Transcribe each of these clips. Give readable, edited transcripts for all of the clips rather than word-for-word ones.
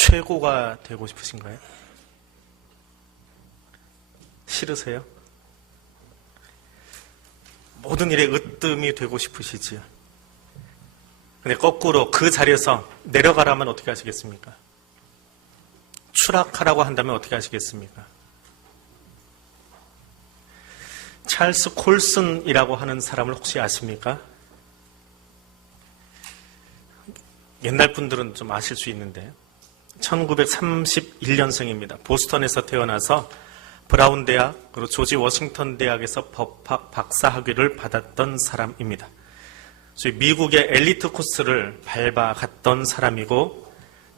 최고가 되고 싶으신가요? 싫으세요? 모든 일에 으뜸이 되고 싶으시지요. 근데 거꾸로 그 자리에서 내려가라면 어떻게 하시겠습니까? 추락하라고 한다면 어떻게 하시겠습니까? 찰스 콜슨이라고 하는 사람을 혹시 아십니까? 옛날 분들은 좀 아실 수 있는데 1931년생입니다. 보스턴에서 태어나서 브라운 대학 그리고 조지 워싱턴 대학에서 법학 박사학위를 받았던 사람입니다. 소위 미국의 엘리트 코스를 밟아갔던 사람이고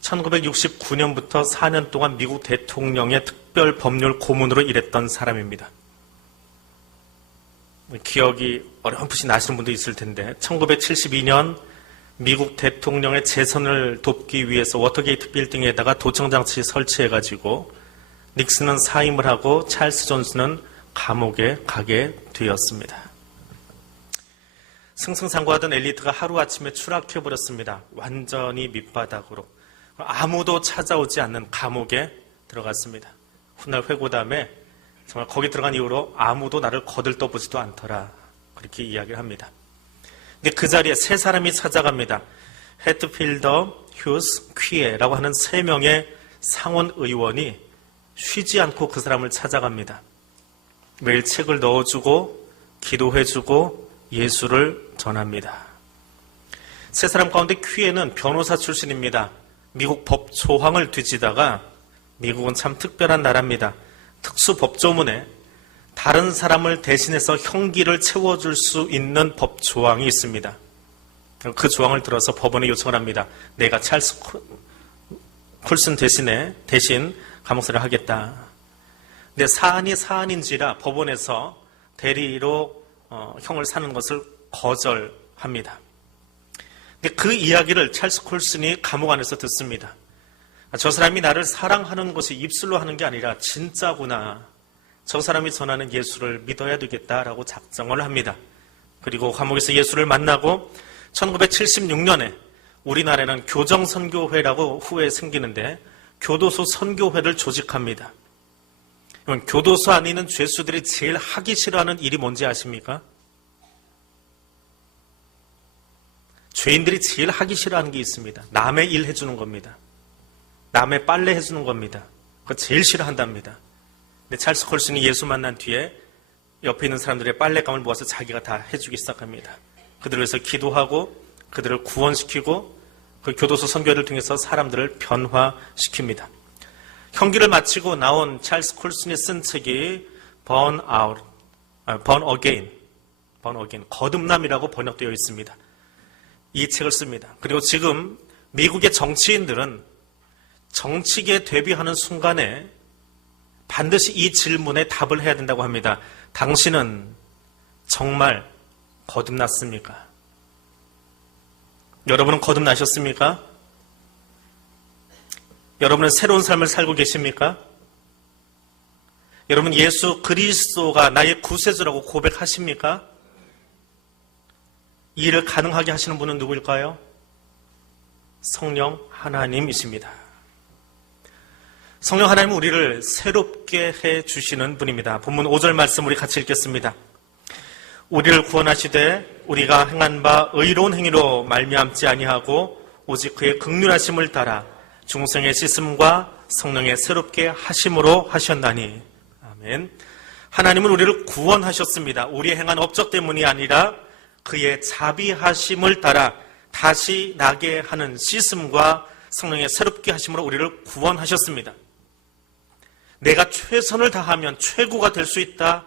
1969년부터 4년 동안 미국 대통령의 특별 법률 고문으로 일했던 사람입니다. 기억이 어렴풋이 나시는 분도 있을 텐데 1972년 미국 대통령의 재선을 돕기 위해서 워터게이트 빌딩에다가 도청장치 설치해가지고 닉슨은 사임을 하고 찰스 존슨은 감옥에 가게 되었습니다. 승승장구하던 엘리트가 하루아침에 추락해버렸습니다. 완전히 밑바닥으로. 아무도 찾아오지 않는 감옥에 들어갔습니다. 훗날 회고담에 정말 거기 들어간 이후로 아무도 나를 거들떠보지도 않더라. 그렇게 이야기를 합니다. 근데 그 자리에 세 사람이 찾아갑니다. 헤트필더, 휴스, 퀴에라고 하는 세 명의 상원 의원이 쉬지 않고 그 사람을 찾아갑니다. 매일 책을 넣어주고 기도해주고 예수를 전합니다. 세 사람 가운데 퀴에는 변호사 출신입니다. 미국 법조항을 뒤지다가 미국은 참 특별한 나라입니다. 특수법조문에 다른 사람을 대신해서 형기를 채워줄 수 있는 법조항이 있습니다. 그 조항을 들어서 법원에 요청을 합니다. 내가 찰스 콜슨 대신 감옥살이를 하겠다. 근데 사안이 사안인지라 법원에서 대리로 형을 사는 것을 거절합니다. 근데 그 이야기를 찰스 콜슨이 감옥 안에서 듣습니다. 저 사람이 나를 사랑하는 것이 입술로 하는 게 아니라 진짜구나. 저 사람이 전하는 예수를 믿어야 되겠다라고 작정을 합니다. 그리고 감옥에서 예수를 만나고 1976년에 우리나라에는 교정선교회라고 후에 생기는데 교도소 선교회를 조직합니다. 교도소 안에 있는 죄수들이 제일 하기 싫어하는 일이 뭔지 아십니까? 죄인들이 제일 하기 싫어하는 게 있습니다. 남의 일 해주는 겁니다. 남의 빨래 해주는 겁니다. 그거 제일 싫어한답니다. 근데 찰스 콜슨이 예수 만난 뒤에 옆에 있는 사람들의 빨랫감을 모아서 자기가 다 해주기 시작합니다. 그들을 위해서 기도하고 그들을 구원시키고 그 교도소 선교를 통해서 사람들을 변화시킵니다. 형기를 마치고 나온 찰스 콜슨이 쓴 책이 Born Again, 거듭남이라고 번역되어 있습니다. 이 책을 씁니다. 그리고 지금 미국의 정치인들은 정치계에 데뷔하는 순간에 반드시 이 질문에 답을 해야 된다고 합니다. 당신은 정말 거듭났습니까? 여러분은 거듭나셨습니까? 여러분은 새로운 삶을 살고 계십니까? 여러분 예수 그리스도가 나의 구세주라고 고백하십니까? 이 일을 가능하게 하시는 분은 누구일까요? 성령 하나님이십니다. 성령 하나님은 우리를 새롭게 해주시는 분입니다. 본문 5절 말씀 우리 같이 읽겠습니다. 우리를 구원하시되 우리가 행한 바 의로운 행위로 말미암지 아니하고 오직 그의 긍휼하심을 따라 중생의 씻음과 성령의 새롭게 하심으로 하셨나니. 아멘. 하나님은 우리를 구원하셨습니다. 우리의 행한 업적 때문이 아니라 그의 자비하심을 따라 다시 나게 하는 씻음과 성령의 새롭게 하심으로 우리를 구원하셨습니다. 내가 최선을 다하면 최고가 될 수 있다.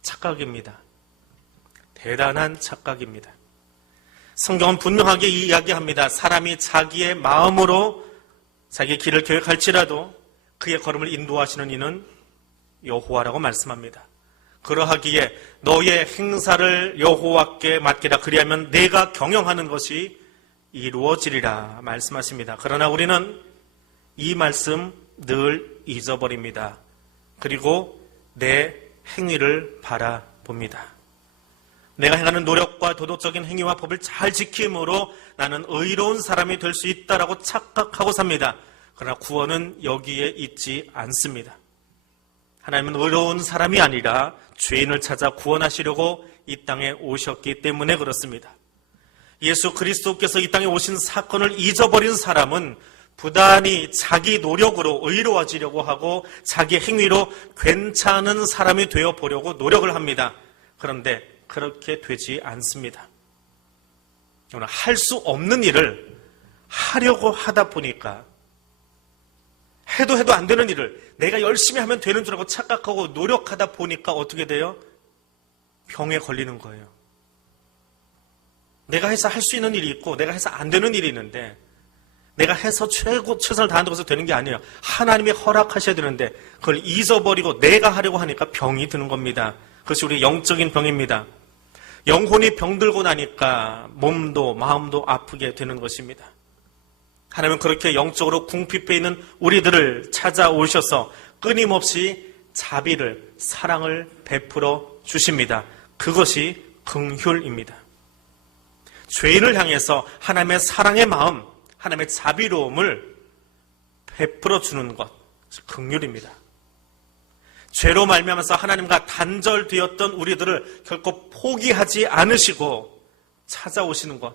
착각입니다. 대단한 착각입니다. 성경은 분명하게 이야기합니다. 사람이 자기의 마음으로 자기의 길을 계획할지라도 그의 걸음을 인도하시는 이는 여호와라고 말씀합니다. 그러하기에 너의 행사를 여호와께 맡기라. 그리하면 내가 경영하는 것이 이루어지리라 말씀하십니다. 그러나 우리는 이 말씀 늘 잊어버립니다. 그리고 내 행위를 바라봅니다. 내가 행하는 노력과 도덕적인 행위와 법을 잘 지킴으로 나는 의로운 사람이 될 수 있다라고 착각하고 삽니다. 그러나 구원은 여기에 있지 않습니다. 하나님은 의로운 사람이 아니라 죄인을 찾아 구원하시려고 이 땅에 오셨기 때문에 그렇습니다. 예수 그리스도께서 이 땅에 오신 사건을 잊어버린 사람은 부단히 자기 노력으로 의로워지려고 하고 자기 행위로 괜찮은 사람이 되어 보려고 노력을 합니다. 그런데 그렇게 되지 않습니다. 할 수 없는 일을 하려고 하다 보니까 해도 안 되는 일을 내가 열심히 하면 되는 줄 알고 착각하고 노력하다 보니까 어떻게 돼요? 병에 걸리는 거예요. 내가 해서 할 수 있는 일이 있고 내가 해서 안 되는 일이 있는데 내가 해서 최선을 다한다고 해서 되는 게 아니에요. 하나님이 허락하셔야 되는데 그걸 잊어버리고 내가 하려고 하니까 병이 드는 겁니다. 그것이 우리 영적인 병입니다. 영혼이 병들고 나니까 몸도 마음도 아프게 되는 것입니다. 하나님은 그렇게 영적으로 궁핍해 있는 우리들을 찾아오셔서 끊임없이 자비를, 사랑을 베풀어 주십니다. 그것이 긍휼입니다. 죄인을 향해서 하나님의 사랑의 마음, 하나님의 자비로움을 베풀어 주는 것, 긍휼입니다. 죄로 말미암아서 하나님과 단절되었던 우리들을 결코 포기하지 않으시고 찾아오시는 것,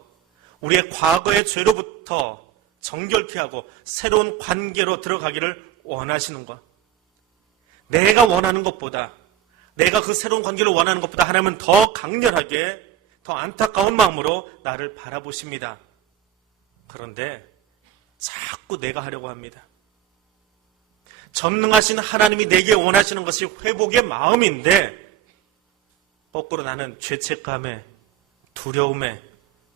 우리의 과거의 죄로부터 정결케 하고 새로운 관계로 들어가기를 원하시는 것, 내가 원하는 것보다, 내가 그 새로운 관계를 원하는 것보다 하나님은 더 강렬하게, 더 안타까운 마음으로 나를 바라보십니다. 그런데 자꾸 내가 하려고 합니다. 전능하신 하나님이 내게 원하시는 것이 회복의 마음인데 거꾸로 나는 죄책감에, 두려움에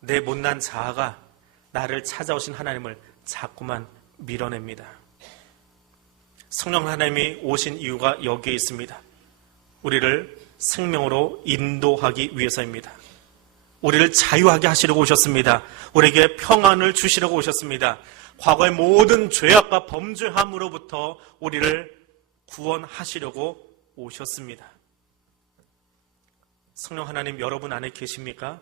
내 못난 자아가 나를 찾아오신 하나님을 자꾸만 밀어냅니다. 성령 하나님이 오신 이유가 여기에 있습니다. 우리를 생명으로 인도하기 위해서입니다. 우리를 자유하게 하시려고 오셨습니다. 우리에게 평안을 주시려고 오셨습니다. 과거의 모든 죄악과 범죄함으로부터 우리를 구원하시려고 오셨습니다. 성령 하나님 여러분 안에 계십니까?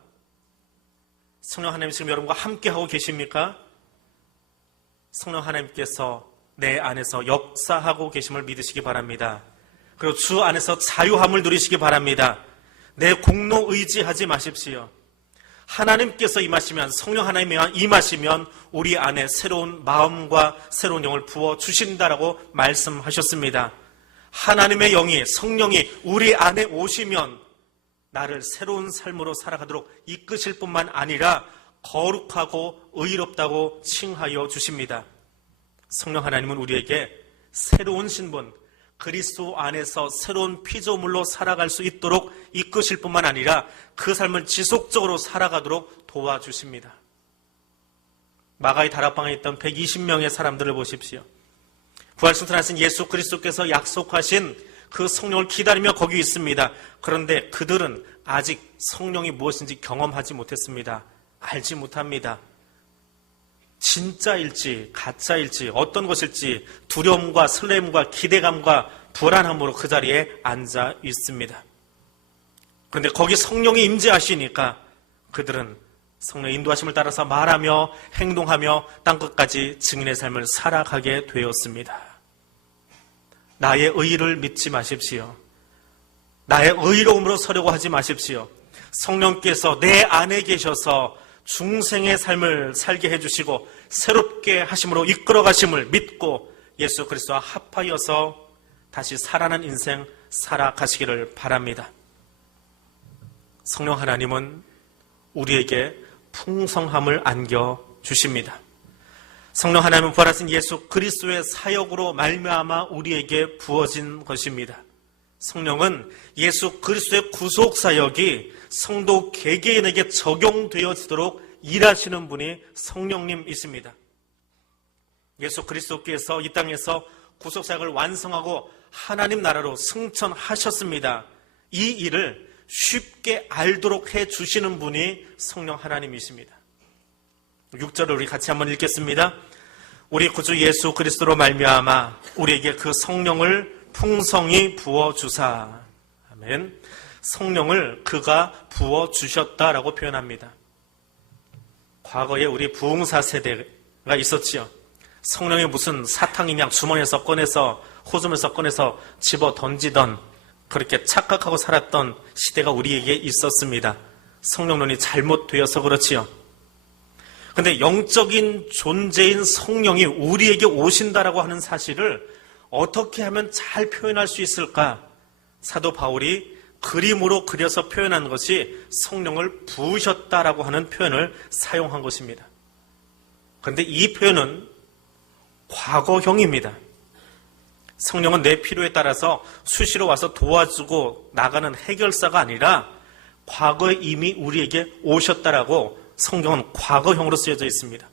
성령 하나님 지금 여러분과 함께하고 계십니까? 성령 하나님께서 내 안에서 역사하고 계심을 믿으시기 바랍니다. 그리고 주 안에서 자유함을 누리시기 바랍니다. 내 공로 의지하지 마십시오. 하나님께서 임하시면, 성령 하나님이 임하시면 우리 안에 새로운 마음과 새로운 영을 부어주신다라고 말씀하셨습니다. 하나님의 영이, 성령이 우리 안에 오시면 나를 새로운 삶으로 살아가도록 이끄실 뿐만 아니라 거룩하고 의롭다고 칭하여 주십니다. 성령 하나님은 우리에게 새로운 신분, 그리스도 안에서 새로운 피조물로 살아갈 수 있도록 이끄실 뿐만 아니라 그 삶을 지속적으로 살아가도록 도와주십니다. 마가의 다락방에 있던 120명의 사람들을 보십시오. 부활승천하신 예수 그리스도께서 약속하신 그 성령을 기다리며 거기 있습니다. 그런데 그들은 아직 성령이 무엇인지 경험하지 못했습니다. 알지 못합니다. 진짜일지 가짜일지 어떤 것일지 두려움과 설렘과 기대감과 불안함으로 그 자리에 앉아 있습니다. 그런데 거기 성령이 임재하시니까 그들은 성령의 인도하심을 따라서 말하며 행동하며 땅끝까지 증인의 삶을 살아가게 되었습니다. 나의 의를 믿지 마십시오. 나의 의로움으로 서려고 하지 마십시오. 성령께서 내 안에 계셔서 중생의 삶을 살게 해주시고 새롭게 하심으로 이끌어 가심을 믿고 예수 그리스도와 합하여서 다시 살아난 인생 살아가시기를 바랍니다. 성령 하나님은 우리에게 풍성함을 안겨주십니다. 성령 하나님은 부활하신 예수 그리스도의 사역으로 말미암아 우리에게 부어진 것입니다. 성령은 예수 그리스도의 구속사역이 성도 개개인에게 적용되어지도록 일하시는 분이 성령님이십니다. 예수 그리스도께서 이 땅에서 구속사역을 완성하고 하나님 나라로 승천하셨습니다. 이 일을 쉽게 알도록 해주시는 분이 성령 하나님이십니다. 6절을 우리 같이 한번 읽겠습니다. 우리 구주 예수 그리스도로 말미암아 우리에게 그 성령을 풍성히 부어주사. 아멘. 성령을 그가 부어주셨다라고 표현합니다. 과거에 우리 부흥사 세대가 있었지요. 성령이 무슨 사탕이 그냥 주머니에서 꺼내서 호주머니에서 꺼내서 집어 던지던 그렇게 착각하고 살았던 시대가 우리에게 있었습니다. 성령론이 잘못되어서 그렇지요. 그런데 영적인 존재인 성령이 우리에게 오신다라고 하는 사실을 어떻게 하면 잘 표현할 수 있을까? 사도 바울이 그림으로 그려서 표현한 것이 성령을 부으셨다라고 하는 표현을 사용한 것입니다. 그런데 이 표현은 과거형입니다. 성령은 내 필요에 따라서 수시로 와서 도와주고 나가는 해결사가 아니라 과거에 이미 우리에게 오셨다라고 성경은 과거형으로 쓰여져 있습니다.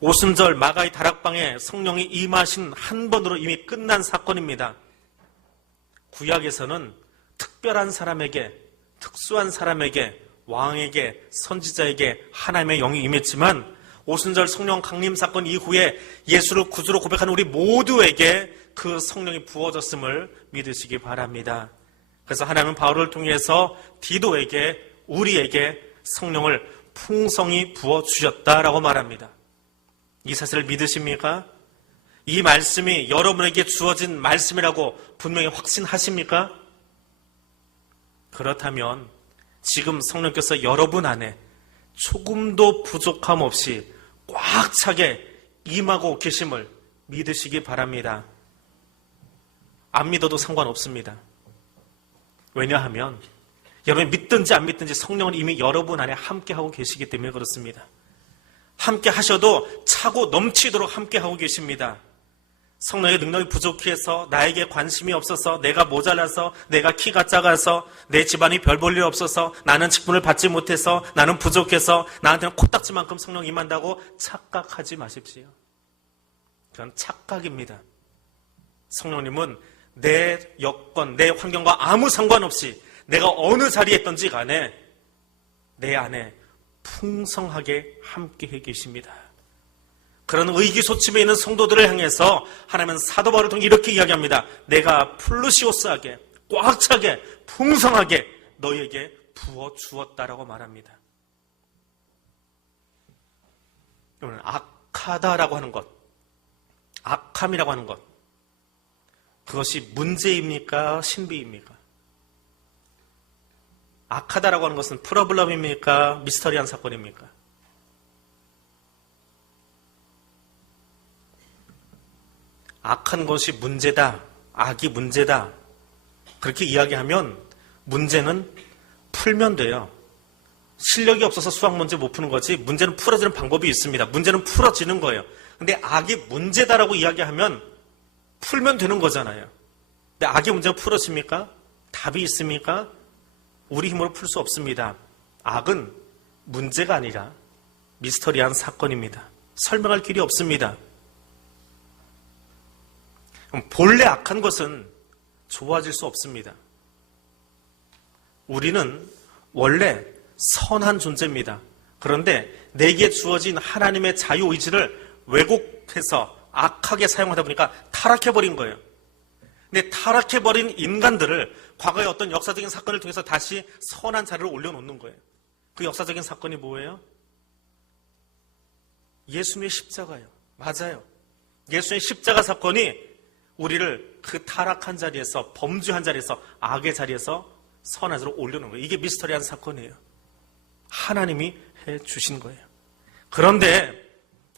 오순절 마가의 다락방에 성령이 임하신 한 번으로 이미 끝난 사건입니다. 구약에서는 특별한 사람에게, 특수한 사람에게, 왕에게, 선지자에게 하나님의 영이 임했지만 오순절 성령 강림 사건 이후에 예수를 구주로 고백하는 우리 모두에게 그 성령이 부어졌음을 믿으시기 바랍니다. 그래서 하나님은 바울을 통해서 디도에게, 우리에게 성령을 풍성히 부어주셨다라고 말합니다. 이 사실을 믿으십니까? 이 말씀이 여러분에게 주어진 말씀이라고 분명히 확신하십니까? 그렇다면 지금 성령께서 여러분 안에 조금도 부족함 없이 꽉 차게 임하고 계심을 믿으시기 바랍니다. 안 믿어도 상관없습니다. 왜냐하면 여러분이 믿든지 안 믿든지 성령은 이미 여러분 안에 함께하고 계시기 때문에 그렇습니다. 함께 하셔도 차고 넘치도록 함께하고 계십니다. 성령의 능력이 부족해서 나에게 관심이 없어서 내가 모자라서 내가 키가 작아서 내 집안이 별 볼 일 없어서 나는 직분을 받지 못해서 나는 부족해서 나한테는 코딱지만큼 성령 임한다고 착각하지 마십시오. 그건 착각입니다. 성령님은 내 여건, 내 환경과 아무 상관없이 내가 어느 자리에 있든지 간에 내 안에 풍성하게 함께해 계십니다. 그런 의기소침해 있는 성도들을 향해서 하나님은 사도 바울을 통해 이렇게 이야기합니다. 내가 플루시오스하게, 꽉 차게, 풍성하게 너희에게 부어주었다라고 말합니다. 여러분, 악하다라고 하는 것, 악함이라고 하는 것, 그것이 문제입니까? 신비입니까? 악하다라고 하는 것은 프로블럼입니까? 미스터리한 사건입니까? 악한 것이 문제다, 악이 문제다, 그렇게 이야기하면 문제는 풀면 돼요. 실력이 없어서 수학 문제 못 푸는 거지 문제는 풀어지는 방법이 있습니다. 문제는 풀어지는 거예요. 근데 악이 문제다라고 이야기하면 풀면 되는 거잖아요. 근데 악의 문제가 풀어집니까? 답이 있습니까? 우리 힘으로 풀 수 없습니다. 악은 문제가 아니라 미스터리한 사건입니다. 설명할 길이 없습니다. 본래 악한 것은 좋아질 수 없습니다. 우리는 원래 선한 존재입니다. 그런데 내게 주어진 하나님의 자유의지를 왜곡해서 악하게 사용하다 보니까 타락해버린 거예요. 근데 타락해버린 인간들을 과거의 어떤 역사적인 사건을 통해서 다시 선한 자리로 올려놓는 거예요. 그 역사적인 사건이 뭐예요? 예수님의 십자가예요. 맞아요. 예수님의 십자가 사건이 우리를 그 타락한 자리에서, 범죄한 자리에서, 악의 자리에서 선한 자리로 올려놓은 거예요. 이게 미스터리한 사건이에요. 하나님이 해주신 거예요. 그런데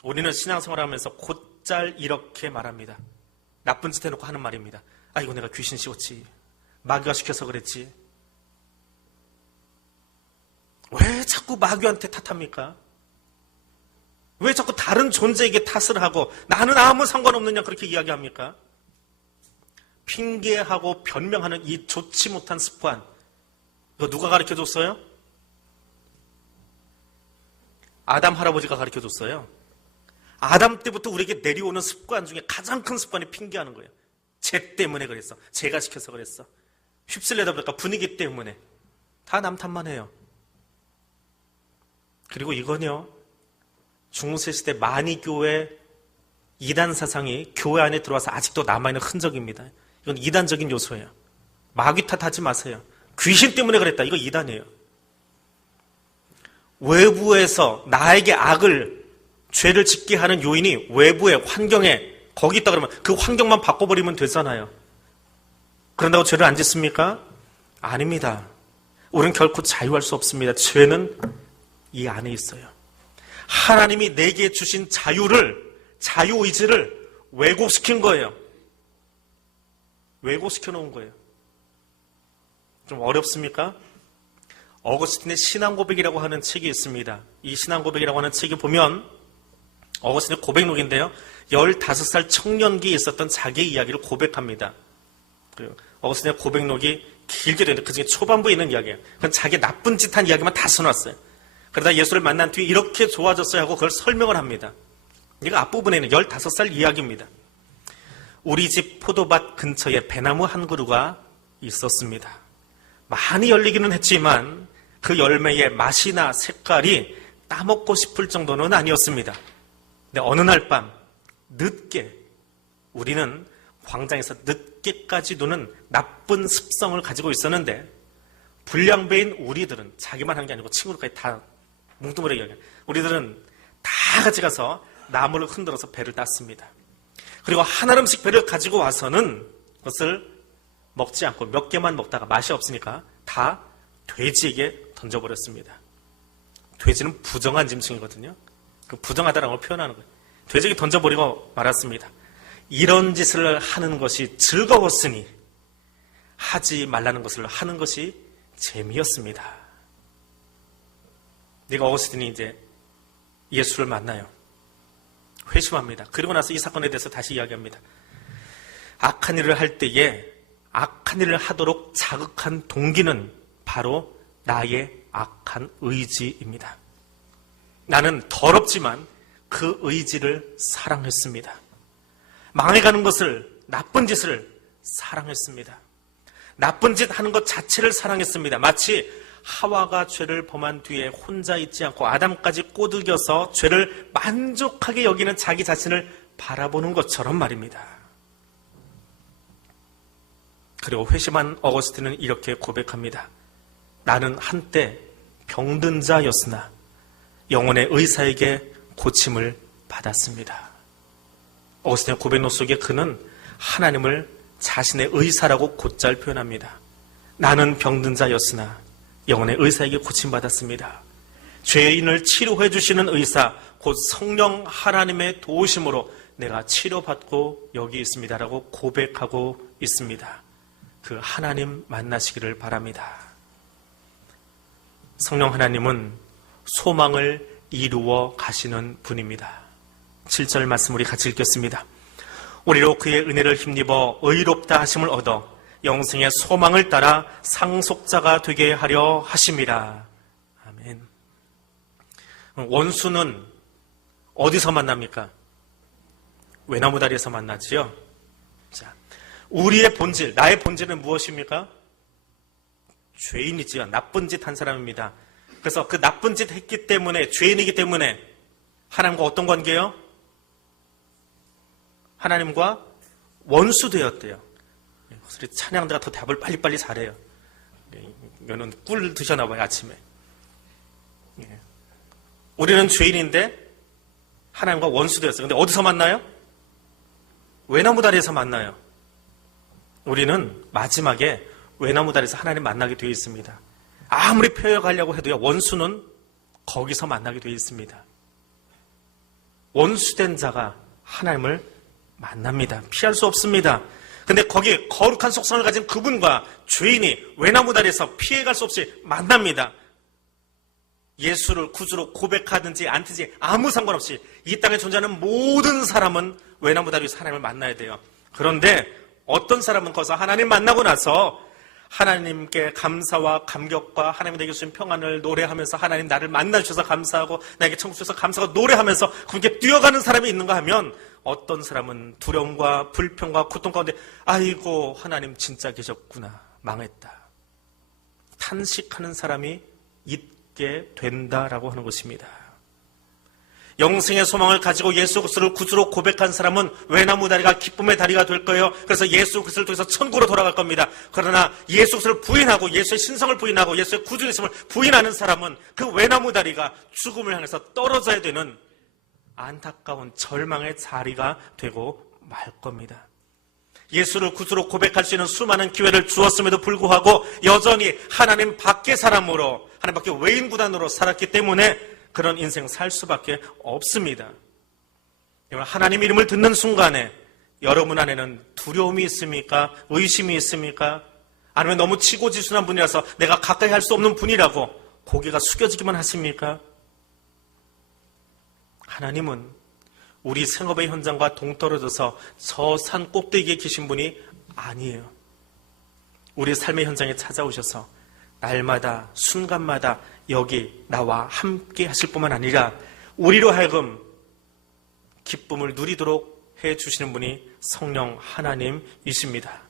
우리는 신앙생활을 하면서 곧잘 이렇게 말합니다. 나쁜 짓 해놓고 하는 말입니다. 아, 이거 내가 귀신 씌웠지, 마귀가 시켜서 그랬지. 왜 자꾸 마귀한테 탓합니까? 왜 자꾸 다른 존재에게 탓을 하고 나는 아무 상관없느냐 그렇게 이야기합니까? 핑계하고 변명하는 이 좋지 못한 습관, 이거 누가 가르쳐줬어요? 아담 할아버지가 가르쳐줬어요. 아담 때부터 우리에게 내려오는 습관 중에 가장 큰 습관이 핑계하는 거예요. 쟤 때문에 그랬어, 쟤가 시켜서 그랬어, 휩쓸려다 보니까 분위기 때문에. 다 남 탓만 해요. 그리고 이건요, 중세시대 만이교회 이단 사상이 교회 안에 들어와서 아직도 남아있는 흔적입니다. 이건 이단적인 요소예요. 마귀 탓하지 마세요. 귀신 때문에 그랬다. 이거 이단이에요. 외부에서 나에게 악을, 죄를 짓게 하는 요인이 외부의 환경에 거기 있다 그러면 그 환경만 바꿔버리면 되잖아요. 그런다고 죄를 안 짓습니까? 아닙니다. 우리는 결코 자유할 수 없습니다. 죄는 이 안에 있어요. 하나님이 내게 주신 자유의지를 왜곡시킨 거예요. 왜곡시켜 놓은 거예요. 좀 어렵습니까? 어거스틴의 신앙고백이라고 하는 책이 있습니다. 이 신앙고백이라고 하는 책에 보면 어거스틴의 고백록인데요. 15살 청년기에 있었던 자기의 이야기를 고백합니다. 어거스틴의 고백록이 길게 되는데 그중에 초반부에 있는 이야기예요. 그건 자기 나쁜 짓 한 이야기만 다 써놨어요. 그러다 예수를 만난 뒤에 이렇게 좋아졌어요 하고 그걸 설명을 합니다. 이거 앞부분에 있는 15살 이야기입니다. 우리 집 포도밭 근처에 배나무 한 그루가 있었습니다. 많이 열리기는 했지만 그 열매의 맛이나 색깔이 따먹고 싶을 정도는 아니었습니다. 근데 어느 날 밤 늦게 우리는 광장에서 늦게까지 노는 나쁜 습성을 가지고 있었는데 불량배인 우리들은 자기만 한 게 아니고 친구들까지 다 뭉뚱그려 이야기해요. 우리들은 다 같이 가서 나무를 흔들어서 배를 땄습니다. 그리고 한 알음씩 배를 가지고 와서는 그것을 먹지 않고 몇 개만 먹다가 맛이 없으니까 다 돼지에게 던져버렸습니다. 돼지는 부정한 짐승이거든요. 그 부정하다라는 걸 표현하는 거예요. 돼지에게 던져버리고 말았습니다. 이런 짓을 하는 것이 즐거웠으니 하지 말라는 것을 하는 것이 재미였습니다. 네가 어거스틴이 이제 예수를 만나요. 회심합니다. 그리고 나서 이 사건에 대해서 다시 이야기합니다. 악한 일을 할 때에 악한 일을 하도록 자극한 동기는 바로 나의 악한 의지입니다. 나는 더럽지만 그 의지를 사랑했습니다. 망해가는 것을, 나쁜 짓을 사랑했습니다. 나쁜 짓 하는 것 자체를 사랑했습니다. 마치 하와가 죄를 범한 뒤에 혼자 있지 않고 아담까지 꼬드겨서 죄를 만족하게 여기는 자기 자신을 바라보는 것처럼 말입니다. 그리고 회심한 어거스틴은 이렇게 고백합니다. 나는 한때 병든 자였으나 영혼의 의사에게 고침을 받았습니다. 어거스틴의 고백록 속에 그는 하나님을 자신의 의사라고 곧잘 표현합니다. 나는 병든 자였으나 영혼의 의사에게 고침받았습니다. 죄인을 치료해 주시는 의사, 곧 성령 하나님의 도우심으로 내가 치료받고 여기 있습니다라고 고백하고 있습니다. 그 하나님 만나시기를 바랍니다. 성령 하나님은 소망을 이루어 가시는 분입니다. 7절 말씀 우리 같이 읽겠습니다. 우리로 그의 은혜를 힘입어 의롭다 하심을 얻어 영생의 소망을 따라 상속자가 되게 하려 하심이라. 아멘. 원수는 어디서 만납니까? 외나무다리에서 만나지요. 자, 우리의 본질, 나의 본질은 무엇입니까? 죄인이지요. 나쁜 짓 한 사람입니다. 그래서 그 나쁜 짓 했기 때문에, 죄인이기 때문에 하나님과 어떤 관계요? 하나님과 원수 되었대요. 확실히 찬양대가 더 답을 빨리빨리 잘해요. 이거는 꿀 드셨나 봐요, 아침에. 우리는 죄인인데 하나님과 원수 되었어요. 근데 어디서 만나요? 외나무다리에서 만나요. 우리는 마지막에 외나무다리에서 하나님 만나게 되어 있습니다. 아무리 표현하려고 해도요, 원수는 거기서 만나게 되어 있습니다. 원수된 자가 하나님을 만납니다. 피할 수 없습니다. 근데 거기 거룩한 속성을 가진 그분과 죄인이 외나무다리에서 피해갈 수 없이 만납니다. 예수를 구주로 고백하든지 않든지 아무 상관없이 이 땅에 존재하는 모든 사람은 외나무다리에서 하나님을 만나야 돼요. 그런데 어떤 사람은 거기서 하나님 만나고 나서 하나님께 감사와 감격과 하나님이 내게 주신 평안을 노래하면서 하나님 나를 만나주셔서 감사하고 나에게 천국 주셔서 감사하고 노래하면서 그렇게 뛰어가는 사람이 있는가 하면 어떤 사람은 두려움과 불평과 고통 가운데 아이고 하나님 진짜 계셨구나 망했다 탄식하는 사람이 있게 된다라고 하는 것입니다. 영생의 소망을 가지고 예수 그리스도를 구주로 고백한 사람은 외나무 다리가 기쁨의 다리가 될 거예요. 그래서 예수 그리스도를 통해서 천국으로 돌아갈 겁니다. 그러나 예수 그리스도를 부인하고 예수의 신성을 부인하고 예수의 구주이심을 부인하는 사람은 그 외나무 다리가 죽음을 향해서 떨어져야 되는 안타까운 절망의 자리가 되고 말 겁니다. 예수를 구주로 고백할 수 있는 수많은 기회를 주었음에도 불구하고 여전히 하나님 밖의 사람으로, 하나님 밖의 외인 구단으로 살았기 때문에 그런 인생 살 수밖에 없습니다. 하나님 이름을 듣는 순간에 여러분 안에는 두려움이 있습니까? 의심이 있습니까? 아니면 너무 치고지순한 분이라서 내가 가까이 할 수 없는 분이라고 고개가 숙여지기만 하십니까? 하나님은 우리 생업의 현장과 동떨어져서 저 산 꼭대기에 계신 분이 아니에요. 우리 삶의 현장에 찾아오셔서 날마다 순간마다 여기 나와 함께 하실 뿐만 아니라 우리로 하여금 기쁨을 누리도록 해주시는 분이 성령 하나님이십니다.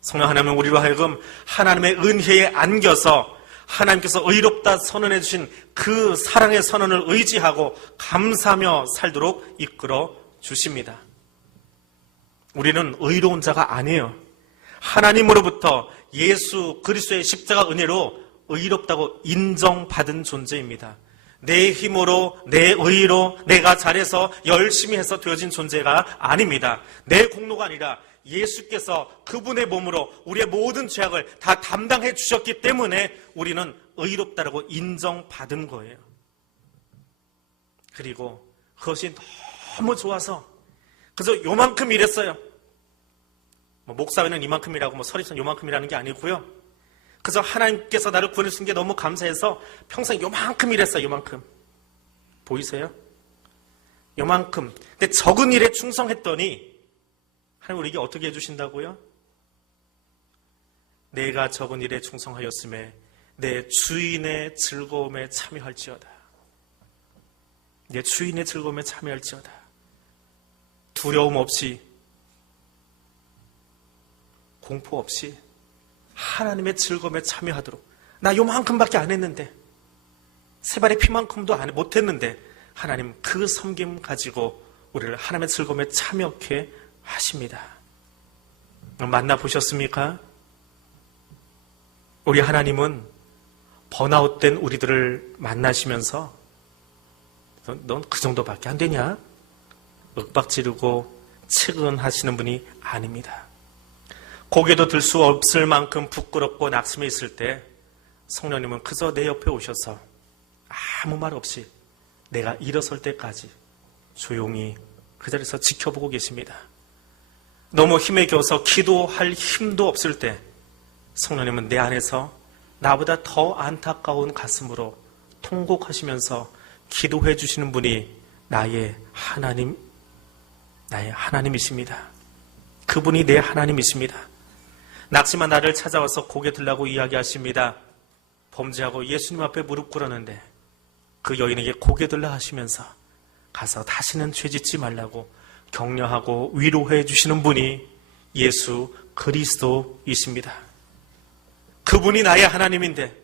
성령 하나님은 우리로 하여금 하나님의 은혜에 안겨서 하나님께서 의롭다 선언해 주신 그 사랑의 선언을 의지하고 감사하며 살도록 이끌어 주십니다. 우리는 의로운 자가 아니에요. 하나님으로부터 예수 그리스도의 십자가 은혜로 의롭다고 인정받은 존재입니다. 내 힘으로, 내 의로, 내가 잘해서 열심히 해서 되어진 존재가 아닙니다. 내 공로가 아니라 예수께서 그분의 몸으로 우리의 모든 죄악을 다 담당해 주셨기 때문에 우리는 의롭다라고 인정받은 거예요. 그리고 그것이 너무 좋아서 그래서 요만큼 일했어요. 목사회는 이만큼이라고 서리선 요만큼이라는 게 아니고요. 그래서 하나님께서 나를 구원해주신 게 너무 감사해서 평생 요만큼 일했어요. 요만큼. 보이세요? 요만큼. 근데 적은 일에 충성했더니 하나님 우리에게 어떻게 해주신다고요? 내가 적은 일에 충성하였음에 내 주인의 즐거움에 참여할지어다. 내 주인의 즐거움에 참여할지어다. 두려움 없이, 공포 없이 하나님의 즐거움에 참여하도록. 나 요만큼밖에 안 했는데, 세 발의 피만큼도 못했는데 하나님 그 섬김 가지고 우리를 하나님의 즐거움에 참여케 하십니다. 만나보셨습니까? 우리 하나님은 번아웃된 우리들을 만나시면서 넌 그 정도밖에 안 되냐? 윽박지르고 측은하시는 분이 아닙니다. 고개도 들 수 없을 만큼 부끄럽고 낙심해 있을 때 성령님은 그저 내 옆에 오셔서 아무 말 없이 내가 일어설 때까지 조용히 그 자리에서 지켜보고 계십니다. 너무 힘에 겨워서 기도할 힘도 없을 때 성령님은 내 안에서 나보다 더 안타까운 가슴으로 통곡하시면서 기도해 주시는 분이 나의 하나님이십니다. 그분이 내 하나님이십니다. 낙심한 나를 찾아와서 고개 들라고 이야기하십니다. 범죄하고 예수님 앞에 무릎 꿇었는데 그 여인에게 고개 들라 하시면서 가서 다시는 죄짓지 말라고 격려하고 위로해 주시는 분이 예수 그리스도이십니다. 그분이 나의 하나님인데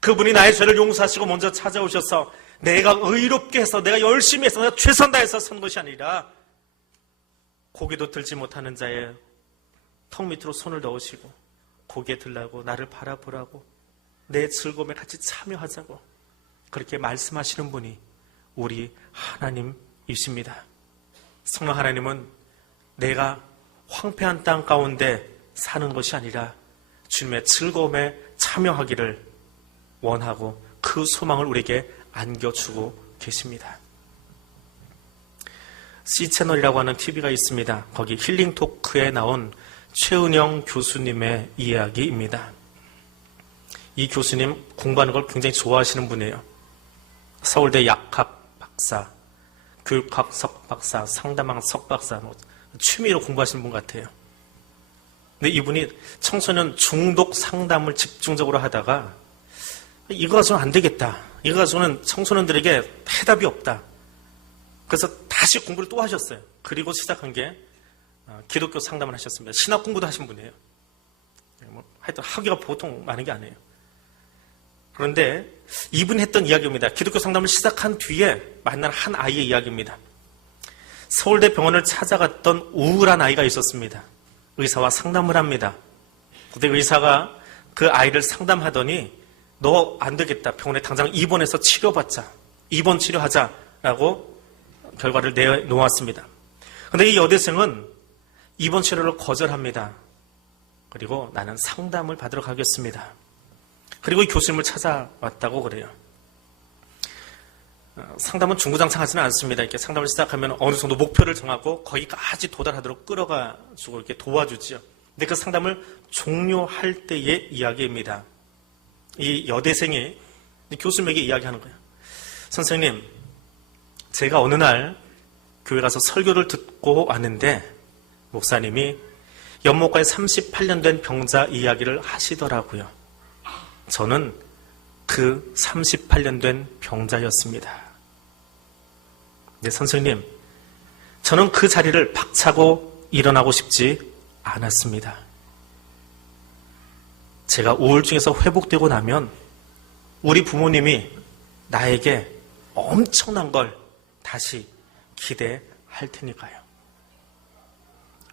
그분이 나의 죄를 용서하시고 먼저 찾아오셔서 내가 의롭게 해서 내가 열심히 해서 내가 최선 다해서 선 것이 아니라 고개도 들지 못하는 자의 턱 밑으로 손을 넣으시고 고개 들라고 나를 바라보라고 내 즐거움에 같이 참여하자고 그렇게 말씀하시는 분이 우리 하나님이십니다. 성령 하나님은 내가 황폐한 땅 가운데 사는 것이 아니라 주님의 즐거움에 참여하기를 원하고 그 소망을 우리에게 안겨주고 계십니다. C채널이라고 하는 TV가 있습니다. 거기 힐링토크에 나온 최은영 교수님의 이야기입니다. 이 교수님 공부하는 걸 굉장히 좋아하시는 분이에요. 서울대 약학 박사, 교육학 석박사, 상담학 석박사, 취미로 공부하시는 분 같아요. 근데 이분이 청소년 중독 상담을 집중적으로 하다가 이거 가지고는 안 되겠다. 이거 가지고는 청소년들에게 해답이 없다. 그래서 다시 공부를 또 하셨어요. 그리고 시작한 게 기독교 상담을 하셨습니다. 신학 공부도 하신 분이에요. 하여튼 학위가 보통 많은 게 아니에요. 그런데 이분이 했던 이야기입니다. 기독교 상담을 시작한 뒤에 만난 한 아이의 이야기입니다. 서울대 병원을 찾아갔던 우울한 아이가 있었습니다. 의사와 상담을 합니다. 그때 의사가 그 아이를 상담하더니 너 안 되겠다. 병원에 당장 입원해서 치료받자. 입원 치료하자라고 결과를 내놓았습니다. 그런데 이 여대생은 입원 치료를 거절합니다. 그리고 나는 상담을 받으러 가겠습니다. 그리고 이 교수님을 찾아왔다고 그래요. 상담은 중구장창하지는 않습니다. 이렇게 상담을 시작하면 어느 정도 목표를 정하고 거기까지 도달하도록 끌어가지고 이렇게 도와주죠. 근데 그 상담을 종료할 때의 이야기입니다. 이 여대생이 교수님에게 이야기하는 거예요. 선생님, 제가 어느 날 교회 가서 설교를 듣고 왔는데 목사님이 연못가에 38년 된 병자 이야기를 하시더라고요. 저는 그 38년 된 병자였습니다. 네, 선생님, 저는 그 자리를 박차고 일어나고 싶지 않았습니다. 제가 우울증에서 회복되고 나면 우리 부모님이 나에게 엄청난 걸 다시 기대할 테니까요.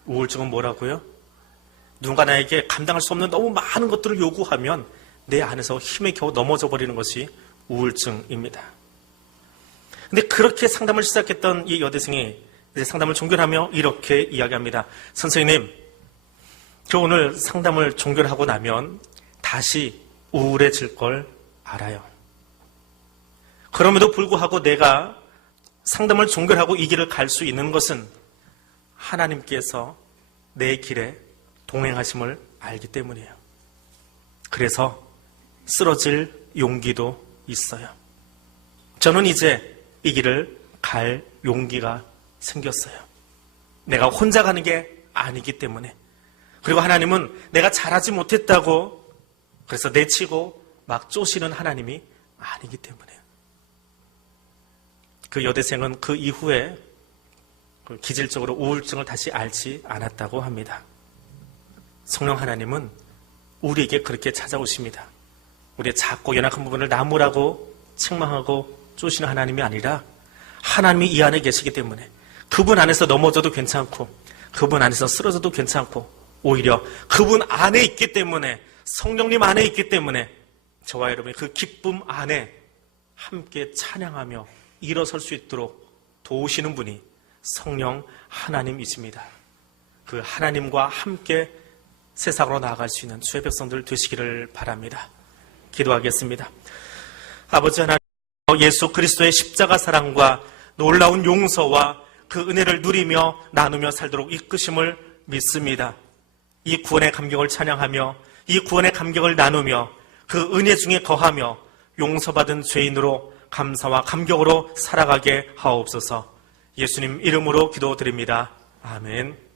우울증은 뭐라고요? 누군가 나에게 감당할 수 없는 너무 많은 것들을 요구하면 내 안에서 힘에 겨우 넘어져 버리는 것이 우울증입니다. 근데 그렇게 상담을 시작했던 이 여대생이 이제 상담을 종결하며 이렇게 이야기합니다. 선생님, 저 오늘 상담을 종결하고 나면 다시 우울해질 걸 알아요. 그럼에도 불구하고 내가 상담을 종결하고 이 길을 갈 수 있는 것은 하나님께서 내 길에 동행하심을 알기 때문이에요. 그래서 쓰러질 용기도 있어요. 저는 이제 이 길을 갈 용기가 생겼어요. 내가 혼자 가는 게 아니기 때문에. 그리고 하나님은 내가 잘하지 못했다고 그래서 내치고 막 쪼시는 하나님이 아니기 때문에. 그 여대생은 그 이후에 기질적으로 우울증을 다시 앓지 않았다고 합니다. 성령 하나님은 우리에게 그렇게 찾아오십니다. 우리의 작고 연약한 부분을 나무라고 책망하고 쪼시는 하나님이 아니라 하나님이 이 안에 계시기 때문에 그분 안에서 넘어져도 괜찮고 그분 안에서 쓰러져도 괜찮고 오히려 그분 안에 있기 때문에 성령님 안에 있기 때문에 저와 여러분이 그 기쁨 안에 함께 찬양하며 일어설 수 있도록 도우시는 분이 성령 하나님이십니다. 그 하나님과 함께 세상으로 나아갈 수 있는 주의 백성들 되시기를 바랍니다. 기도하겠습니다. 아버지 하나님, 예수 그리스도의 십자가 사랑과 놀라운 용서와 그 은혜를 누리며 나누며 살도록 이끄심을 믿습니다. 이 구원의 감격을 찬양하며 이 구원의 감격을 나누며 그 은혜 중에 거하며 용서받은 죄인으로 감사와 감격으로 살아가게 하옵소서. 예수님 이름으로 기도드립니다. 아멘.